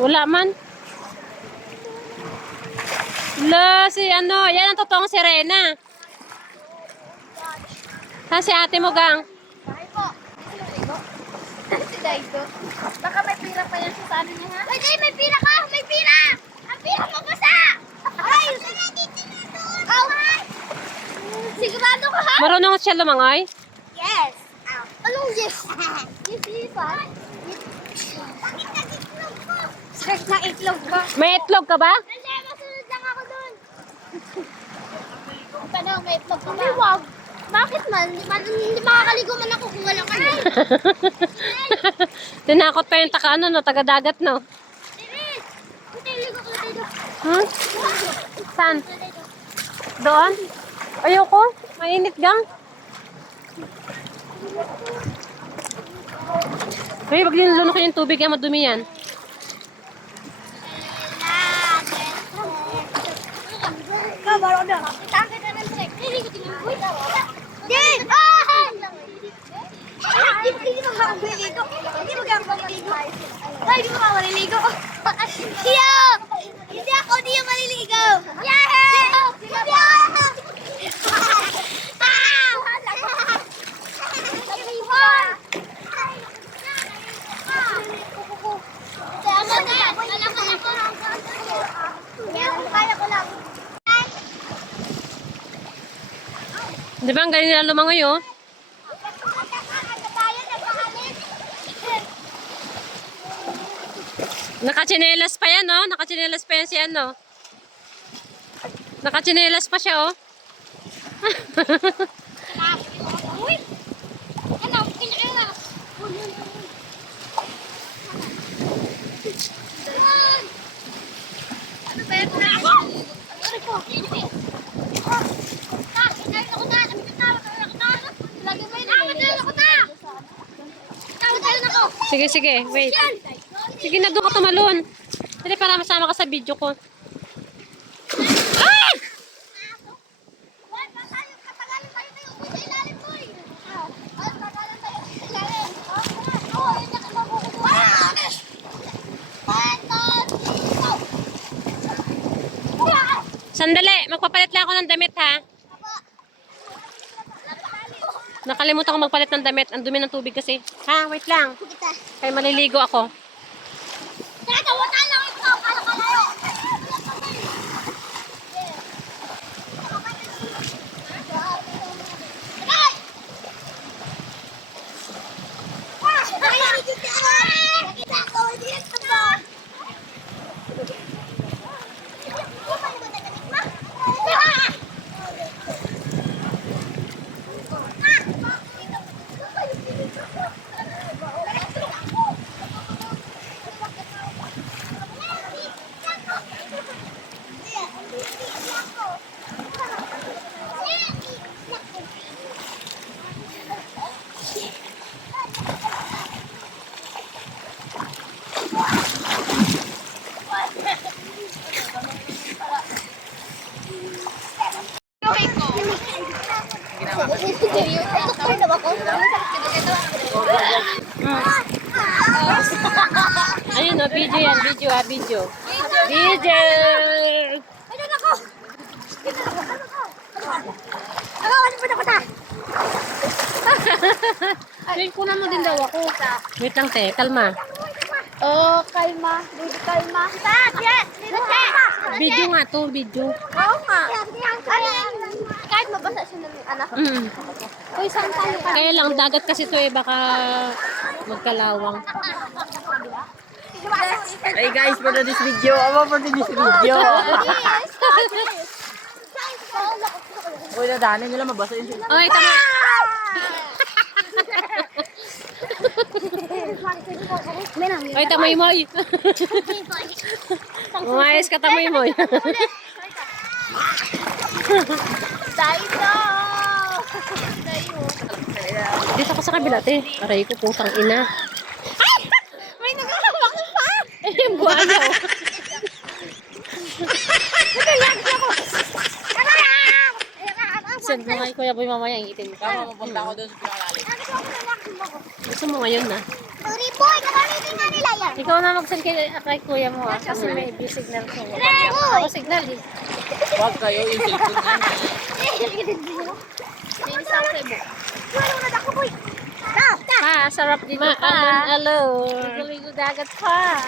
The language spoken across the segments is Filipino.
Wala man. La, si ano, yan ang totoong sirena. Ha, si ate mo gang. Bakit po? Si Daido. Baka may pira pa yan sa ano niya ha? Ay, may pira ka! May pira! Ang pira mo basa! Ay! Aw! Sigurado ka ha? Marunong siya lumangoy? Yes! Ow. Anong yes? Yes, yes, ha? Bakit nag-itlog ko? Stress na itlog ko. May itlog ka ba? Hindi, masunod lang ako dun. Tanong, may itlog ka ba? Hindi, wag. Bakit man? Hindi makakaligo man ako kung wala ka na. Tinakot pa yung taga ano, no, taga dagat, no? Iris! Hindi, ligo ko dito. Hmm? Saan? Doon? Ayoko. Mainit gang. Hey, wag linulunok yung tubig, yan, madumi yan. Ikaw, baro na. Takit na ng trek. Hindi ko tinuluy. Din! Ah! Hindi mo maliligo. Hindi mo maliligo. Ay, hindi mo maliligo. Yo! Hindi ako, hindi yung maliligo. Yay! Hindi ako! Di ba ang galing nila lumangoy, oh? Nakachinelas pa yan, oh. Nakachinelas pa yan si ano. Nakachinelas pa siya, oh. Uy! Ano? Kinailas! Ano ba yan? Ano ko? Sige, sige. Wait. Sige na, doon ka tumalon. Dali, para masama ka sa video ko. Ah! Sandali, magpapalit lang ako ng damit, ha? Nakalimutan ko magpalit ng damit. Ang dumi ng tubig kasi. Ha, wait lang. Kaya maliligo ako. Ayun, no, video yan. Video, ha, video. Video! Ano na ko? Ano ba na kata? Kunan mo din daw ako. Wait lang, te. Kalma. Oh, kalma. Baby, kalma. Yes! Video nga to, video. Oo nga. Kahit mabasa siya ng anak. Uy, saan tayo ka? Kaya lang, dagat kasi to eh. Baka magkalawang. Hey guys, for this video, for this video. Yes! Uy, nadaanan nila mabasa yun. Oy, tama. Oy, tamoy moy. Umayos ka, tamoy moy. Daido! Dito ko sa kabila, te. Aray ko, putang ina. May nagkakawak pa! Eh, yung buhaya, oh. Isend mo kay Kuya Boy mamaya, ingitin mo. Tama, mapunta ako doon sa pinakalalim. Gusto mo ngayon na. Sorry boy, nakamitin na nila yan. Ikaw na mag-send kay Kuya mo ah, kasi may view signal ko. Boy! Ako signal eh. Huwag kayo, yung cellphone niya. May isang sebo. Wala na ako boy. Ta, ta. Ah, sarap dito pa. Hello. Ligo dagat pa.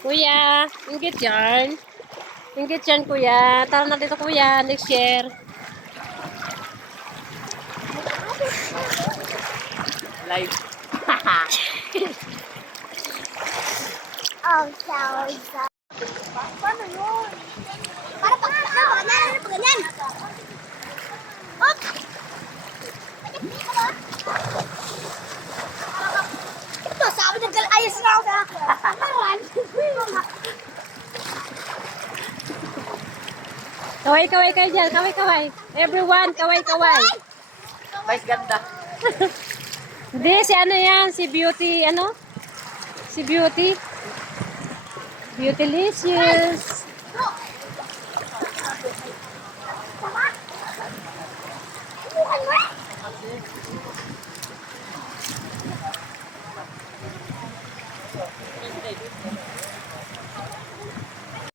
Kuya, inggit yan. Inggit yan, kuya. Tara na dito, kuya. Next year. Live. Oh, sorry. Paano yun? Para pa ganyan. Op! Ito, sabi ng ayos na ako na. Amaran. Kaway-kaway kayo dyan. Kaway-kaway. Everyone, kaway-kaway. Vice ganda. Hindi, si ano yan? Si Beauty, ano? Si Beauty. Beautylicious.